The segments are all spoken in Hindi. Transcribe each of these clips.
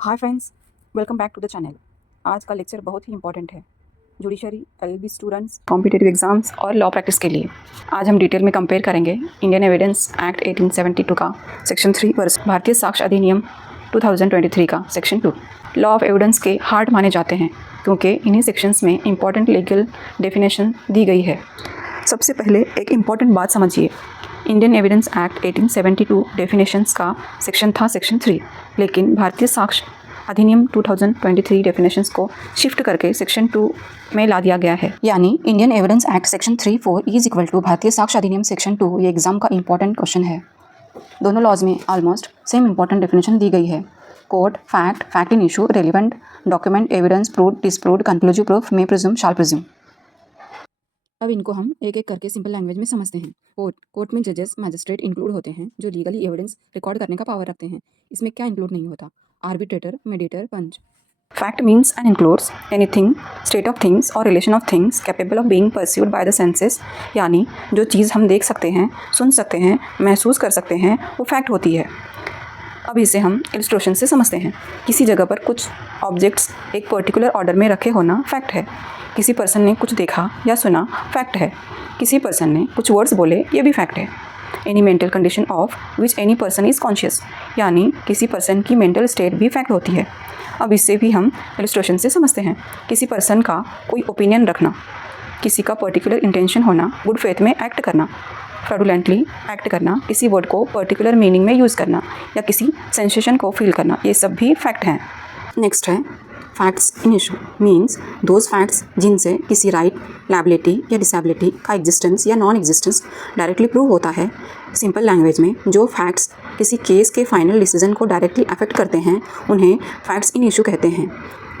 Hi friends, welcome back to the channel. आज का लेक्चर बहुत ही इंपॉर्टेंट है judiciary, LLB students, competitive exams और लॉ प्रैक्टिस के लिए। आज हम डिटेल में कंपेयर करेंगे इंडियन एविडेंस एक्ट 1872 का सेक्शन 3 वर्सेस भारतीय साक्ष्य अधिनियम 2023 का सेक्शन 2। लॉ ऑफ एविडेंस के हार्ड माने जाते हैं क्योंकि इन्हीं सेक्शंस में इंपॉर्टेंट लीगल डेफिनेशन दी गई है। सबसे पहले एक इम्पॉर्टेंट बात समझिए, इंडियन एविडेंस एक्ट 1872 डेफिनेशंस का सेक्शन था सेक्शन 3, लेकिन भारतीय साक्ष्य अधिनियम 2023 डेफिनेशंस को शिफ्ट करके सेक्शन 2 में ला दिया गया है। यानी Indian Evidence Act section 3(4) is equal to Bharatiya Sakshya अधिनियम सेक्शन 2। ये एग्जाम का इंपॉर्टेंट क्वेश्चन है। दोनों लॉज में ऑलमोस्ट सेम इंपॉर्टेंट डेफिनेशन दी गई है। Court, fact, fact in issue, relevant document, evidence, proved, disproved, conclusive proof, may presume, shall presume. अब इनको हम एक एक करके सिंपल लैंग्वेज में समझते हैं। कोर्ट में जजेस, मैजिस्ट्रेट इंक्लूड होते हैं जो लीगली एविडेंस रिकॉर्ड करने का पावर रखते हैं। इसमें क्या इंक्लूड नहीं होता? आर्बिट्रेटर, मीडिएटर, पंच। Fact means and includes anything, state of things और relation of things capable of being perceived by the senses. यानी जो चीज़ हम देख सकते हैं, सुन सकते हैं, महसूस कर सकते हैं, वो फैक्ट होती है। अब इसे हम इलस्ट्रेशन से समझते हैं। किसी जगह पर कुछ ऑब्जेक्ट्स एक पर्टिकुलर ऑर्डर में रखे होना फैक्ट है। किसी पर्सन ने कुछ देखा या सुना, फैक्ट है। किसी पर्सन ने कुछ वर्ड्स बोले, ये भी फैक्ट है। Any mental condition of which any person is conscious, यानी किसी पर्सन की मेंटल स्टेट भी फैक्ट होती है। अब इससे भी हम इलस्ट्रेशन से समझते हैं। किसी पर्सन का कोई ओपिनियन रखना, किसी का पर्टिकुलर इंटेंशन होना, गुड फेथ में एक्ट करना, फ्रॉडुलेंटली एक्ट करना, किसी वर्ड को पर्टिकुलर मीनिंग में यूज़ करना या किसी सेंसेशन को फील करना, ये सब भी फैक्ट हैं। नेक्स्ट है facts in issue, means those facts जिनसे किसी राइट, लायबिलिटी या डिसेबिलिटी का एग्जिस्टेंस या नॉन एग्जिस्टेंस डायरेक्टली प्रूव होता है। सिंपल लैंग्वेज में जो फैक्ट्स किसी केस के फाइनल डिसीजन को डायरेक्टली अफेक्ट करते हैं उन्हें फैक्ट्स इन इशू कहते हैं।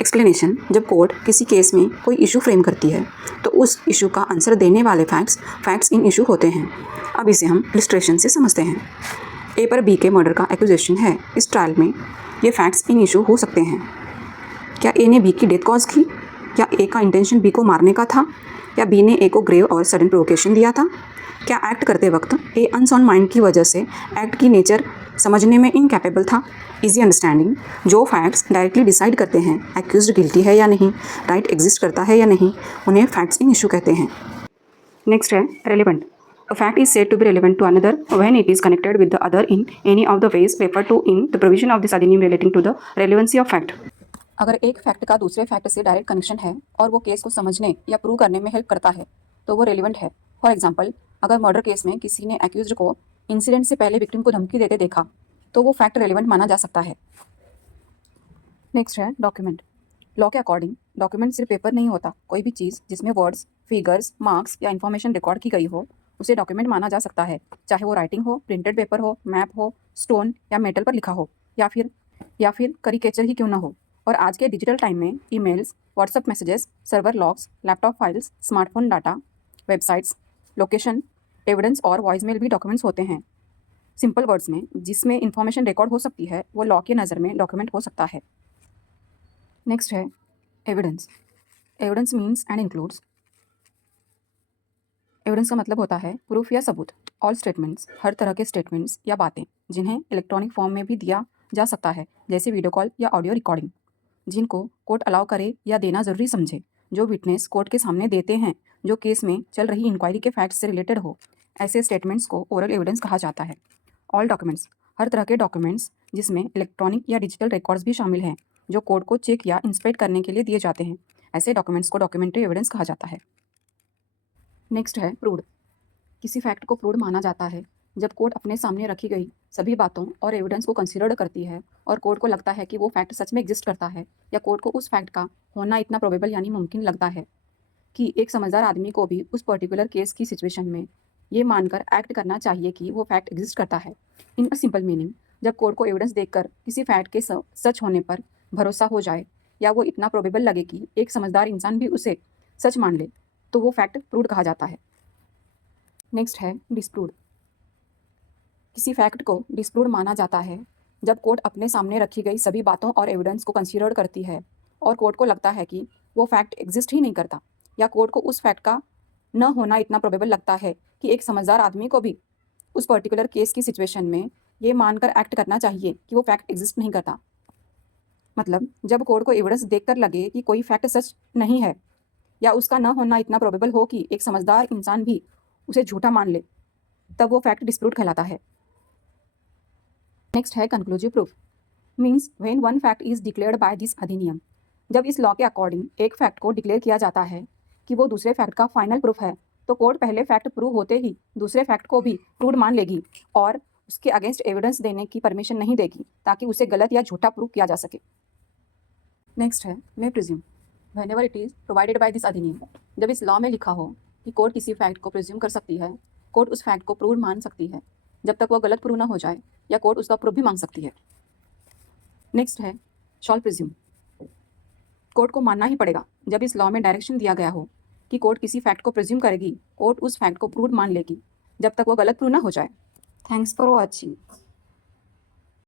एक्सप्लेनेशन, जब कोर्ट किसी केस में कोई इशू फ्रेम करती है तो उस इशू का आंसर देने वाले फैक्ट्स इन इशू होते हैं। अब इसे हम इलस्ट्रेशन से समझते हैं। ए पर बी के मर्डर का एक्यूजेशन है। इस ट्रायल में ये फैक्ट्स इन इशू हो सकते हैं। क्या ए ने बी की डेथ कॉज की? क्या ए का इंटेंशन बी को मारने का था? या बी ने ए को ग्रेव और सडन प्रोवोकेशन दिया था? क्या एक्ट करते वक्त ए अनसाउंड माइंड की वजह से एक्ट की नेचर समझने में इनकैपेबल था? इजी अंडरस्टैंडिंग, जो फैक्ट्स डायरेक्टली डिसाइड करते हैं एक्यूज्ड गिल्टी है या नहीं, राइट एग्जिस्ट करता है या नहीं, उन्हें फैक्ट्स इन इशू कहते हैं। नेक्स्ट है relevant. A fact is said to be relevant to another when it is connected with the other in any of the ways referred to in the provision of this अधिनियम relating to the relevancy of fact। अगर एक फैक्ट का दूसरे फैक्ट से डायरेक्ट कनेक्शन है और वो केस को समझने या प्रूव करने में हेल्प करता है तो वो रेलिवेंट है। फॉर एग्जांपल, अगर मर्डर केस में किसी ने एक्यूज्ड को इंसिडेंट से पहले विक्टिम को धमकी देते देखा तो वो फैक्ट रेलिवेंट माना जा सकता है। नेक्स्ट है डॉक्यूमेंट। लॉ के अकॉर्डिंग डॉक्यूमेंट सिर्फ पेपर नहीं होता। कोई भी चीज़ जिसमें वर्ड्स, फिगर्स, मार्क्स या इन्फॉर्मेशन रिकॉर्ड की गई हो उसे डॉक्यूमेंट माना जा सकता है, चाहे वो राइटिंग हो, प्रिंटेड पेपर हो, मैप हो, स्टोन या मेटल पर लिखा हो, या फिर करिकेचर ही क्यों ना हो। और आज के डिजिटल टाइम में emails, WhatsApp messages, server logs, laptop files, smartphone data, websites, location, evidence और वॉइसमेल भी डॉक्यूमेंट्स होते हैं। सिंपल वर्ड्स में जिसमें इन्फॉर्मेशन रिकॉर्ड हो सकती है वो लॉ की नज़र में डॉक्यूमेंट हो सकता है। नेक्स्ट है evidence. Evidence means and includes, evidence का मतलब होता है प्रूफ या सबूत। ऑल स्टेटमेंट्स, हर तरह के स्टेटमेंट्स या बातें जिन्हें इलेक्ट्रॉनिक फॉर्म में भी दिया जा सकता है, जैसे वीडियो कॉल या ऑडियो रिकॉर्डिंग, जिनको कोर्ट अलाउ करे या देना ज़रूरी समझे, जो विटनेस कोर्ट के सामने देते हैं, जो केस में चल रही इंक्वायरी के फैक्ट्स से रिलेटेड हो, ऐसे स्टेटमेंट्स को ओरल एविडेंस कहा जाता है। ऑल डॉक्यूमेंट्स, हर तरह के डॉक्यूमेंट्स जिसमें इलेक्ट्रॉनिक या डिजिटल रिकॉर्ड्स भी शामिल हैं, जो कोर्ट को चेक या इंस्पेक्ट करने के लिए दिए जाते हैं, ऐसे डॉक्यूमेंट्स को डॉक्यूमेंट्री एविडेंस कहा जाता है। नेक्स्ट है प्रूव्ड। किसी फैक्ट को प्रूव्ड माना जाता है जब कोर्ट अपने सामने रखी गई सभी बातों और एविडेंस को कंसीडर करती है और कोर्ट को लगता है कि वो फैक्ट सच में एग्जिस्ट करता है, या कोर्ट को उस फैक्ट का होना इतना प्रोबेबल यानी मुमकिन लगता है कि एक समझदार आदमी को भी उस पर्टिकुलर केस की सिचुएशन में ये मानकर एक्ट करना चाहिए कि वो फैक्ट एग्जिस्ट करता है। इन अ सिंपल मीनिंग, जब कोर्ट को एविडेंस देखकर किसी फैक्ट के सच होने पर भरोसा हो जाए या वो इतना प्रोबेबल लगे कि एक समझदार इंसान भी उसे सच मान ले, तो वो फैक्ट प्रूव्ड कहा जाता है। नेक्स्ट है डिस्प्रूव्ड। किसी फैक्ट को डिस्प्रूव्ड माना जाता है जब कोर्ट अपने सामने रखी गई सभी बातों और एविडेंस को कंसीडर करती है और कोर्ट को लगता है कि वो फैक्ट एग्जिस्ट ही नहीं करता, या कोर्ट को उस फैक्ट का न होना इतना प्रोबेबल लगता है कि एक समझदार आदमी को भी उस पर्टिकुलर केस की सिचुएशन में ये मानकर एक्ट करना चाहिए कि वो फैक्ट एग्जिस्ट नहीं करता। मतलब जब कोर्ट को एविडेंस देखकर लगे कि कोई फैक्ट सच नहीं है या उसका न होना इतना प्रोबेबल हो कि एक समझदार इंसान भी उसे झूठा मान ले, तब वो फैक्ट डिस्प्रूव कहलाता है। नेक्स्ट है conclusive proof. Means when one fact is declared by this अधिनियम। जब इस लॉ के अकॉर्डिंग एक फैक्ट को डिक्लेयर किया जाता है कि वो दूसरे फैक्ट का फाइनल प्रूफ है, तो कोर्ट पहले फैक्ट प्रूव होते ही दूसरे फैक्ट को भी प्रूव मान लेगी और उसके अगेंस्ट एविडेंस देने की परमिशन नहीं देगी ताकि उसे गलत या झूठा प्रूव किया जा सके। नेक्स्ट है मे presume. Whenever it is provided by this अधिनियम। जब इस लॉ में लिखा हो कि कोर्ट किसी फैक्ट को प्रिज्यूम कर सकती है, कोर्ट उस फैक्ट को प्रूव मान सकती है जब तक वो गलत प्रूव ना हो जाए, या कोर्ट उसका प्रूफ भी मांग सकती है। नेक्स्ट है शॉल प्रिज्यूम। कोर्ट को मानना ही पड़ेगा जब इस लॉ में डायरेक्शन दिया गया हो कि कोर्ट किसी फैक्ट को प्रिज्यूम करेगी, कोर्ट उस फैक्ट को प्रूव मान लेगी जब तक वो गलत प्रूव ना हो जाए। Thanks for watching.